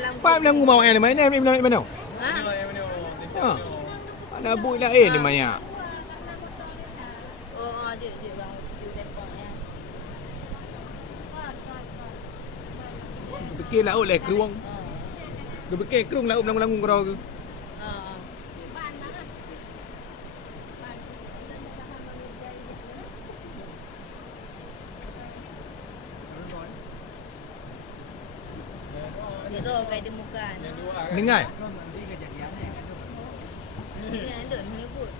Pak menanggu mau yang mana? Ni mana? Ha? Ha. Ada bui lah ni banyak. Oh, dia bang. Dia depok ya. Fikir laut lah kerung. Dia fikir kerung laut menanggung kau ke. Ha. Dia roh kai demukan. Dengar. Ni ada menyebut.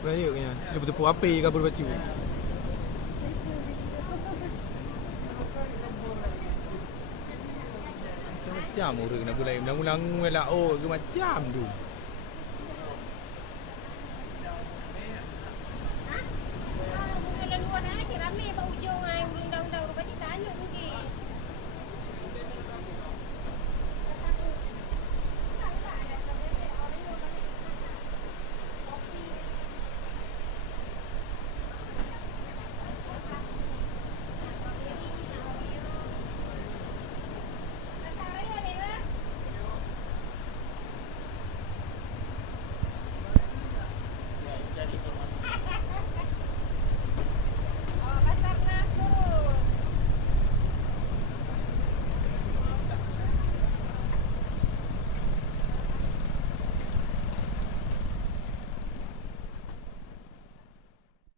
Rayuknya. Dia betul-betul api kabur baci. Macam orang nak mulai langu-langu elak ke macam tu.